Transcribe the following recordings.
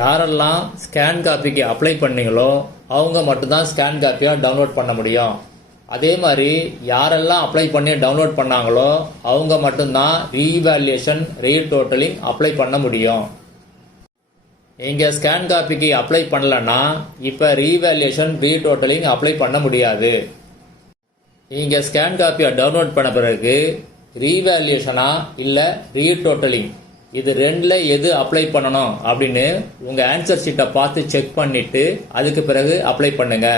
யாரெல்லாம் scan காப்பிக்கு apply பண்ணீங்களோ அவங்க மட்டும்தான் ஸ்கேன் காப்பியாக டவுன்லோட் பண்ண முடியும். அதே மாதிரி யாரெல்லாம் அப்ளை பண்ணி டவுன்லோட் பண்ணாங்களோ அவங்க மட்டும்தான் ரீவேல்யூஷன் ரீடோட்டலிங் அப்ளை பண்ண முடியும். நீங்கள் ஸ்கேன் காப்பிக்கு அப்ளை பண்ணலன்னா இப்போ ரீவேல்யூஷன் ரீடோட்டலிங் அப்ளை பண்ண முடியாது. நீங்கள் ஸ்கேன் காப்பியை டவுன்லோட் பண்ண பிறகு ரீவேல்யூஷனா இல்லை ரீடோட்டலிங் இது ரெண்டில் எது அப்ளை பண்ணணும் அப்படின்னு உங்கள் ஆன்சர் ஷீட்டை பார்த்து செக் பண்ணிவிட்டு அதுக்கு பிறகு அப்ளை பண்ணுங்க.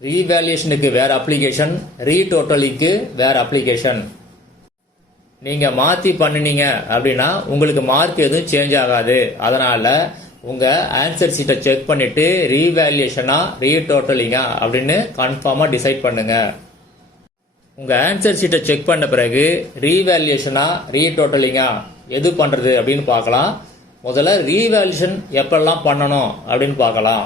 ரீவேல்யூஷனுக்கு வேறு அப்ளிகேஷன், ரீடோட்டலிங்க்கு வேறு அப்ளிகேஷன். நீங்கள் மாற்றி பண்ணினீங்க அப்படின்னா உங்களுக்கு மார்க் எதுவும் சேஞ்ச் ஆகாது. அதனால் உங்கள் ஆன்சர் ஷீட்டை செக் பண்ணிவிட்டு ரீவேல்யூஷனா ரீடோட்டலிங்கா அப்படின்னு கன்ஃபார்மாக டிசைட் பண்ணுங்கள். உங்கள் ஆன்சர் ஷீட்டை செக் பண்ண பிறகு ரீவேல்யூஷனா ரீடோட்டலிங்கா எது பண்ணுறது அப்படின்னு பார்க்கலாம். முதல்ல ரீவேல்யூஷன் எப்பெல்லாம் பண்ணணும் அப்படின்னு பார்க்கலாம்.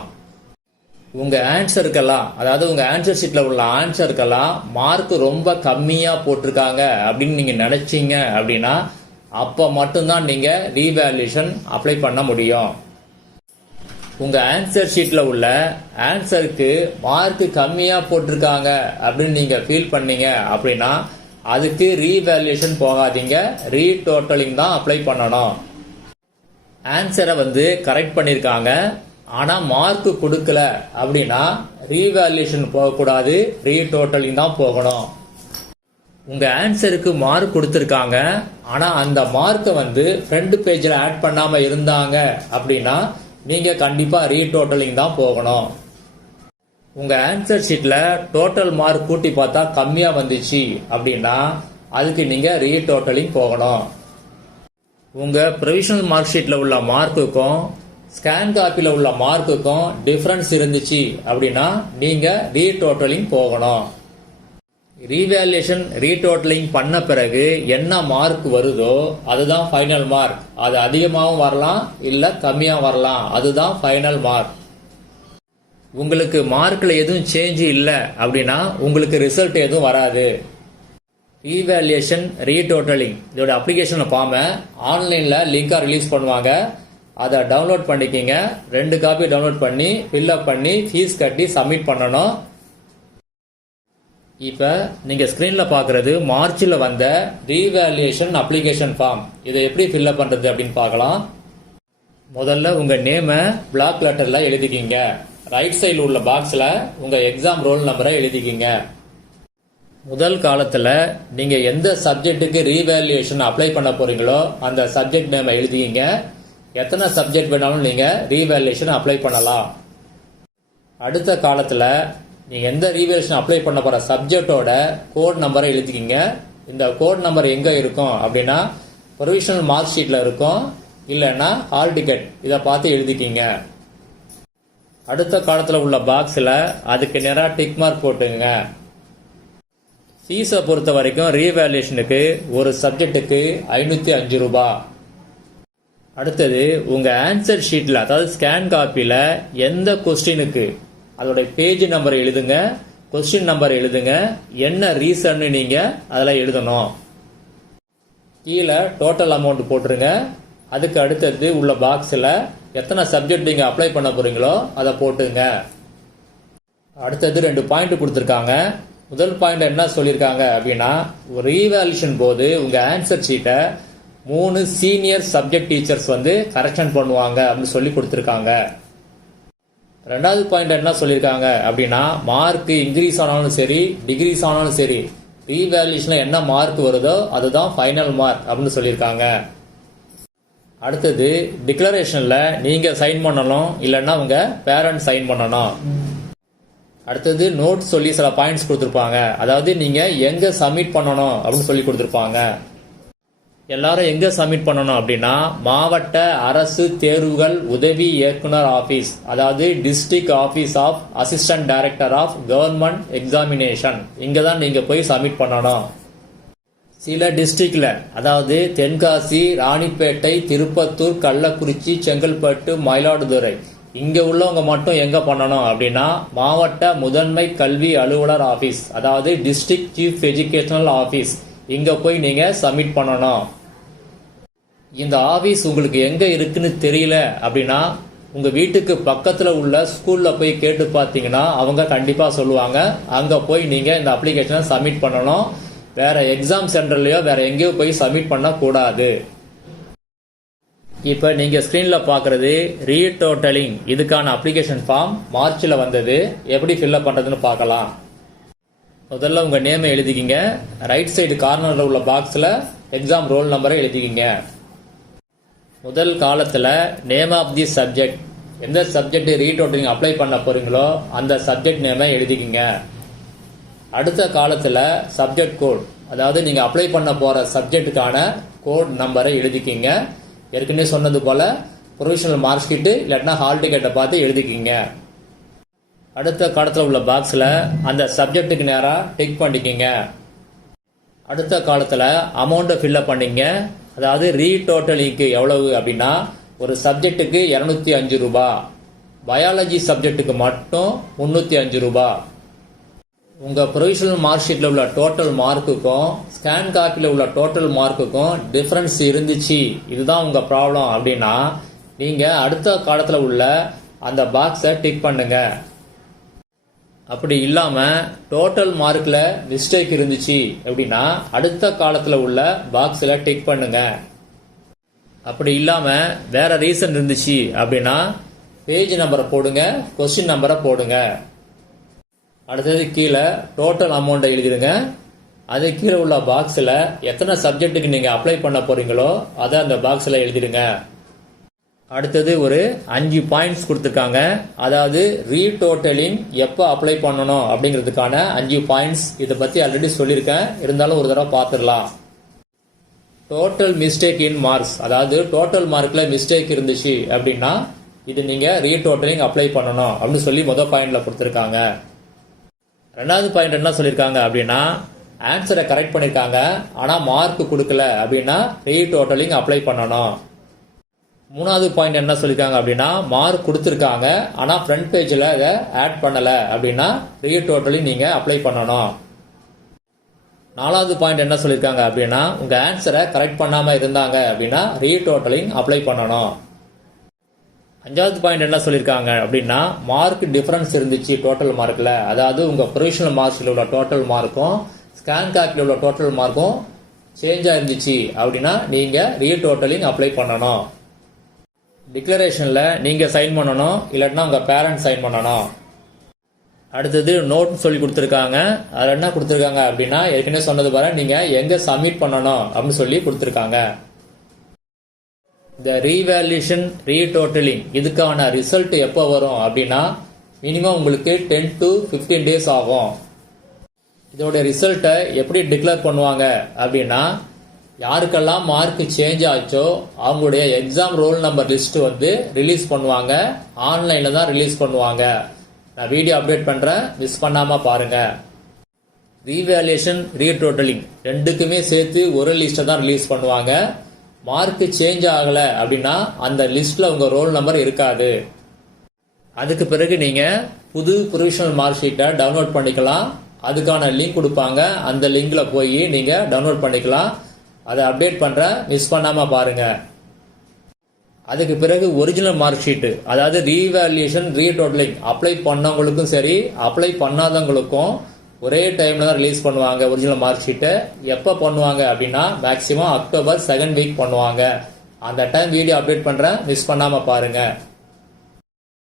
உங்கள் ஆன்சருக்கெல்லாம், அதாவது உங்கள் ஆன்சர் ஷீட்டில் உள்ள ஆன்சருக்கெல்லாம் மார்க் ரொம்ப கம்மியாக போட்டிருக்காங்க அப்படின்னு நீங்கள் நினச்சிங்க அப்படின்னா அப்போ மட்டும்தான் நீங்கள் ரீவேல்யூஷன் அப்ளை பண்ண முடியும். உங்கள் ஆன்சர் ஷீட்டில் உள்ள ஆன்சருக்கு மார்க் கம்மியாக போட்டிருக்காங்க அப்படின்னு நீங்கள் ஃபீல் பண்ணீங்க அப்படின்னா அதுக்கு ரீவேல்யூஷன் போகாதீங்க, ரீடோட்டலிங் தான் அப்ளை பண்ணணும். ஆன்சரை கரெக்ட் பண்ணியிருக்காங்க ஆனால் மார்க் கொடுக்கல அப்படின்னா ரீவேல்யூஷன் போகக்கூடாது, ரீடோட்டலிங் தான் போகணும். உங்கள் ஆன்சருக்கு மார்க் கொடுத்துருக்காங்க ஆனால் அந்த மார்க்கை ஃப்ரண்ட் பேஜில் ஆட் பண்ணாமல் இருந்தாங்க அப்படின்னா நீங்கள் கண்டிப்பாக ரீடோட்டலிங் தான் போகணும். உங்கள் ஆன்சர் ஷீட்டில் டோட்டல் மார்க் கூட்டி பார்த்தா கம்மியாக வந்துச்சு அப்படின்னா அதுக்கு நீங்கள் ரீடோட்டலிங் போகணும். உங்கள் ப்ரொவிஷனல் மார்க் ஷீட்டில் உள்ள மார்க்குக்கும் ஸ்கேன் காப்பியில் உள்ள மார்க்குக்கும் டிஃப்ரென்ஸ் இருந்துச்சு அப்படின்னா நீங்கள் ரீடோட்டலிங் போகணும். ரீவேல்யூஷன் ரீடோட்டலிங் பண்ண பிறகு என்ன மார்க் வருதோ அதுதான் ஃபைனல் மார்க். அது அதிகமாகவும் வரலாம் இல்லை கம்மியாக வரலாம், அதுதான் ஃபைனல் மார்க். உங்களுக்கு மார்க்கில் எதுவும் சேஞ்ச் இல்லை அப்படின்னா உங்களுக்கு ரிசல்ட் எதுவும் வராது. ரீவேல்யூஷன் ரீடோட்டலிங் இதோட அப்ளிகேஷன் ஃபார்மை ஆன்லைனில் லிங்காக ரிலீஸ் பண்ணுவாங்க. அதை டவுன்லோட் பண்ணிக்கிங்க. 2 காப்பி டவுன்லோட் பண்ணி ஃபில்அப் பண்ணி ஃபீஸ் கட்டி சப்மிட் பண்ணணும். இப்போ நீங்கள் ஸ்க்ரீனில் பார்க்குறது மார்ச்சில் வந்த ரீவேல்யூஷன் அப்ளிகேஷன் ஃபார்ம். இதை எப்படி ஃபில்அப் பண்ணுறது அப்படின்னு பார்க்கலாம். முதல்ல உங்கள் நேமை பிளாக் லெட்டரில் எழுதிக்கிங்க. ரைட் சைடில் உள்ள பாக்ஸில் உங்கள் எக்ஸாம் ரோல் நம்பரை எழுதிக்கிங்க. முதல் காலத்தில் நீங்கள் எந்த சப்ஜெக்ட்டுக்கு ரீவேல்யூஷன் அப்ளை பண்ண போகிறீங்களோ அந்த சப்ஜெக்ட் நேமை எழுதிக்கிங்க. எத்தனை சப்ஜெக்ட் வேணாலும் நீங்கள் ரீவேல்யூஷன் அப்ளை பண்ணலாம். அடுத்த காலத்தில் நீங்கள் எந்த ரீவேல்யூஷன் அப்ளை பண்ண போகிற சப்ஜெக்டோட கோட் நம்பரை எழுதிக்கிங்க. இந்த கோட் நம்பர் எங்கே இருக்கும் அப்படின்னா ப்ரொவிஷனல் மார்க் ஷீட்டில் இருக்கும், இல்லைன்னா ஹால் டிக்கெட், இதை பார்த்து எழுதிக்கிங்க. அடுத்த காலத்தில் உள்ள பாக்ஸில் அதுக்கு நேராக டிக் மார்க் போட்டுங்க. ஃபீஸை பொறுத்த வரைக்கும் ரீவேல்யூஷனுக்கு ஒரு சப்ஜெக்ட்டுக்கு 505 ரூபாய். அடுத்தது உங்கள் ஆன்சர் ஷீட்டில், அதாவது ஸ்கேன் காப்பியில் எந்த கொஸ்டினுக்கு அதோடைய பேஜ் நம்பர் எழுதுங்க, கொஸ்டின் நம்பர் எழுதுங்க, என்ன ரீசன்னு நீங்கள் அதில் எழுதணும். கீழே டோட்டல் அமௌண்ட் போட்டுருங்க. அதுக்கு அடுத்தது உள்ள பாக்ஸில் எத்தனை சப்ஜெக்ட் நீங்கள் அப்ளை பண்ண போகிறீங்களோ அதை போட்டுங்க. அடுத்தது 2 பாயிண்ட் கொடுத்துருக்காங்க. முதல் பாயிண்ட் என்ன சொல்லியிருக்காங்க அப்படின்னா ரீவேல்யூஷன் போது உங்கள் ஆன்சர் ஷீட்டை 3 சீனியர் சப்ஜெக்ட் டீச்சர்ஸ் கரெக்ஷன் பண்ணுவாங்க அப்படின்னு சொல்லி கொடுத்துருக்காங்க. ரெண்டாவது பாயிண்ட் என்ன சொல்லியிருக்காங்க அப்படின்னா மார்க் இன்க்ரீஸ் ஆனாலும் சரி டிகிரீஸ் ஆனாலும் சரி ரீவேல்யூஷனில் என்ன மார்க் வருதோ அதுதான் ஃபைனல் மார்க் அப்படின்னு சொல்லியிருக்காங்க. அடுத்தது டிக்ளரேஷனில் நீங்கள் சைன் பண்ணணும், இல்லைன்னா உங்கள் பேரண்ட்ஸ் சைன் பண்ணணும். அடுத்தது நோட்ஸ் சொல்லி சில பாயிண்ட்ஸ் கொடுத்துருப்பாங்க. அதாவது நீங்கள் எங்கே சப்மிட் பண்ணணும் அப்படின்னு சொல்லி கொடுத்துருப்பாங்க. எல்லாரும் எங்கே சப்மிட் பண்ணணும் அப்படின்னா மாவட்ட அரசு தேர்வுகள் உதவி இயக்குனர் ஆஃபீஸ், அதாவது district office of assistant director of government examination, இங்கே தான் நீங்கள் போய் சப்மிட் பண்ணணும். சில டிஸ்ட்ரிக்ட்ல, அதாவது தென்காசி, ராணிப்பேட்டை, திருப்பத்தூர், கள்ளக்குறிச்சி, செங்கல்பட்டு, மயிலாடுதுறை, இங்கே உள்ளவங்க மட்டும் எங்கே பண்ணணும் அப்படின்னா மாவட்ட முதன்மை கல்வி அலுவலர் ஆஃபீஸ், அதாவது டிஸ்ட்ரிக்ட் சீஃப் எஜுகேஷனல் ஆஃபீஸ், இங்கே போய் நீங்கள் சப்மிட் பண்ணணும். இந்த ஆபீஸ் உங்களுக்கு எங்க இருக்குன்னு தெரியல அப்படின்னா உங்க வீட்டுக்கு பக்கத்துல உள்ள ஸ்கூல்ல போய் கேட்டு பார்த்தீங்கன்னா அவங்க கண்டிப்பா சொல்லுவாங்க. அங்க போய் நீங்க இந்த அப்ளிகேஷனை சப்மிட் பண்ணணும். வேற எக்ஸாம் சென்டர்லயோ வேற எங்கேயோ போய் சப்மிட் பண்ண கூடாது. இப்ப நீங்க ஸ்கிரீன்ல பாக்குறது ரீடோட்டலிங், இதுக்கான அப்ளிகேஷன் ஃபார்ம் மார்ச்ல வந்தது. எப்படி ஃபில்அப் பண்றதுன்னு பார்க்கலாம். முதல்ல உங்க நேமை எழுதிக்கிங்க. ரைட் சைடு கார்னர்ல உள்ள பாக்ஸ்ல எக்ஸாம் ரோல் நம்பரை எழுதிக்கிங்க. முதல் காலத்துல நேம் ஆஃப் தி சப்ஜெக்ட், எந்த சப்ஜெக்ட் ரீடோட்டலிங் அப்ளை பண்ண போறீங்களோ அந்த சப்ஜெக்ட் நேமை எழுதிக்கிங்க. அடுத்த காலத்துல சப்ஜெக்ட் கோட், அதாவது நீங்க அப்ளை பண்ண போற சப்ஜெக்டுக்கான கோட் நம்பரை எழுதிக்கிங்க. ஏற்கனவே சொன்னது போல ப்ரொவிஷனல் மார்க் ஷீட் இல்லாட்டினா ஹால் டிக்கெட்டை பார்த்து எழுதிக்கிங்க. அடுத்த காலத்தில் உள்ள பாக்ஸில் அந்த சப்ஜெக்டுக்கு நேராக டிக் பண்ணிக்கிங்க. அடுத்த காலத்தில் அமௌண்ட்டை ஃபில்அப் பண்ணிங்க. அதாவது ரீடோட்டலிங்க்கு எவ்வளவு அப்படின்னா ஒரு சப்ஜெக்ட்டுக்கு 205 ரூபா, பயாலஜி சப்ஜெக்ட்டுக்கு மட்டும் 305 ரூபா. உங்கள் ப்ரொவிஷனல் மார்க் ஷீட்டில் உள்ள டோட்டல் மார்க்குக்கும் ஸ்கேன் காப்பியில் உள்ள டோட்டல் மார்க்குக்கும் டிஃப்ரென்ஸ் இருந்துச்சு, இதுதான் உங்கள் ப்ராப்ளம் அப்படின்னா நீங்கள் அடுத்த காலத்தில் உள்ள அந்த பாக்ஸை டிக் பண்ணுங்க. அப்படி இல்லாமல் டோட்டல் மார்க்கில் மிஸ்டேக் இருந்துச்சு அப்படின்னா அடுத்த காலத்தில் உள்ள பாக்ஸில் டிக் பண்ணுங்க. அப்படி இல்லாமல் வேற ரீசன் இருந்துச்சு அப்படின்னா பேஜ் நம்பரை போடுங்க, கொஸ்டின் நம்பரை போடுங்க. அடுத்தது கீழே டோட்டல் அமௌண்ட்டை எழுதிடுங்க. அது கீழே உள்ள பாக்ஸில் எத்தனை சப்ஜெக்ட்டுக்கு நீங்கள் அப்ளை பண்ண போறீங்களோ அதை அந்த பாக்ஸில் எழுதிடுங்க. அடுத்தது ஒரு 5 பாயிண்ட்ஸ் கொடுத்துருக்காங்க. அதாவது ரீடோட்டலிங் எப்போ அப்ளை பண்ணணும் அப்படிங்கிறதுக்கான 5 பாயிண்ட்ஸ். இதை பற்றி ஆல்ரெடி சொல்லியிருக்கேன், இருந்தாலும் ஒரு தடவை பார்த்துடலாம். டோட்டல் மிஸ்டேக் இன் மார்க்ஸ், அதாவது டோட்டல் மார்க்கில் மிஸ்டேக் இருந்துச்சு அப்படின்னா இது நீங்கள் ரீடோட்டலிங் அப்ளை பண்ணணும் அப்படின்னு சொல்லி முதல் பாயிண்ட்ல கொடுத்துருக்காங்க. ரெண்டாவது பாயிண்ட் என்ன சொல்லியிருக்காங்க அப்படின்னா ஆன்சரை கரெக்ட் பண்ணியிருக்காங்க ஆனால் மார்க் கொடுக்கல அப்படின்னா ரீடோட்டலிங் அப்ளை பண்ணணும். மூணாவது பாயிண்ட் என்ன சொல்லியிருக்காங்க அப்படின்னா மார்க் கொடுத்துருக்காங்க ஆனால் ஃப்ரண்ட் பேஜில் அதை ஆட் பண்ணலை அப்படின்னா ரீடோட்டலிங் நீங்கள் அப்ளை பண்ணணும். நாலாவது பாயிண்ட் என்ன சொல்லியிருக்காங்க அப்படின்னா உங்கள் ஆன்சரை கரெக்ட் பண்ணாமல் இருந்தாங்க அப்படின்னா ரீடோட்டலிங் அப்ளை பண்ணணும். அஞ்சாவது பாயிண்ட் என்ன சொல்லியிருக்காங்க அப்படின்னா மார்க் டிஃபரன்ஸ் இருந்துச்சு டோட்டல் மார்க்கில், அதாவது உங்கள் ப்ரொவிஷனல் மார்க்ஸில் உள்ள டோட்டல் மார்க்கும் ஸ்கேன் கார்டில் உள்ள டோட்டல் மார்க்கும் சேஞ்சாக இருந்துச்சு அப்படின்னா நீங்கள் ரீடோட்டலிங் அப்ளை பண்ணணும். டிக்ளரேஷனில் நீங்கள் சைன் பண்ணணும், இல்லாட்டினா உங்கள் பேரண்ட்ஸ் சைன் பண்ணணும். அடுத்தது நோட் சொல்லி கொடுத்துருக்காங்க. அதில் என்ன கொடுத்துருக்காங்க அப்படின்னா ஏற்கனவே சொன்னது பாரு நீங்கள் எங்கே சப்மிட் பண்ணணும் அப்படின்னு சொல்லி கொடுத்துருக்காங்க. இந்த ரீவேல்யூஷன் ரீடோட்டலிங் இதுக்கான ரிசல்ட் எப்போ வரும் அப்படின்னா மினிமம் உங்களுக்கு 10 to 15 days ஆகும். இதோட ரிசல்ட்டை எப்படி டிக்ளேர் பண்ணுவாங்க அப்படின்னா யாருக்கெல்லாம் மார்க் சேஞ்ச் ஆச்சோ அவங்களுடைய எக்ஸாம் ரோல் நம்பர் லிஸ்ட் வந்து ரிலீஸ் பண்ணுவாங்க. ஆன்லைனில் தான் ரிலீஸ் பண்ணுவாங்க. நான் வீடியோ அப்டேட் பண்ணுறேன், மிஸ் பண்ணாமல் பாருங்க. ரீவேல்யூஷன் ரீடோட்டலிங் ரெண்டுக்குமே சேர்த்து ஒரு லிஸ்ட்டை தான் ரிலீஸ் பண்ணுவாங்க. மார்க் சேஞ்ச் ஆகலை அப்படின்னா அந்த லிஸ்ட்டில் உங்கள் ரோல் நம்பர் இருக்காது. அதுக்கு பிறகு நீங்கள் புது ப்ரொவிஷனல் மார்க் ஷீட்டை டவுன்லோட் பண்ணிக்கலாம். அதுக்கான லிங்க் கொடுப்பாங்க, அந்த லிங்கில் போய் நீங்கள் டவுன்லோட் பண்ணிக்கலாம். அதை அப்டேட் பண்ணுறேன், மிஸ் பண்ணாமல் பாருங்கள். அதுக்கு பிறகு ஒரிஜினல் மார்க் ஷீட்டு, அதாவது ரீவேல்யூஷன் ரீடோட்டலிங் அப்ளை பண்ணவங்களுக்கும் சரி அப்ளை பண்ணாதவங்களுக்கும் ஒரே டைம்ல தான் ரிலீஸ் பண்ணுவாங்க. ஒரிஜினல் மார்க் ஷீட்டை எப்போ பண்ணுவாங்க அப்படின்னா மேக்ஸிமம் October 2nd வீக் பண்ணுவாங்க. அந்த டைம் வீடியோ அப்டேட் பண்ணுறேன், மிஸ் பண்ணாமல் பாருங்கள்.